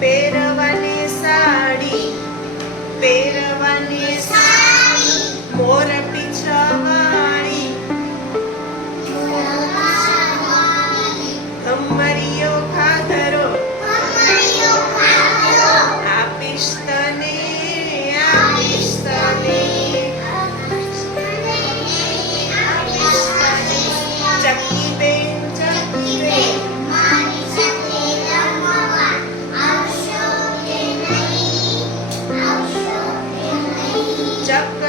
पेरवानी sari पेरवानी sari chapter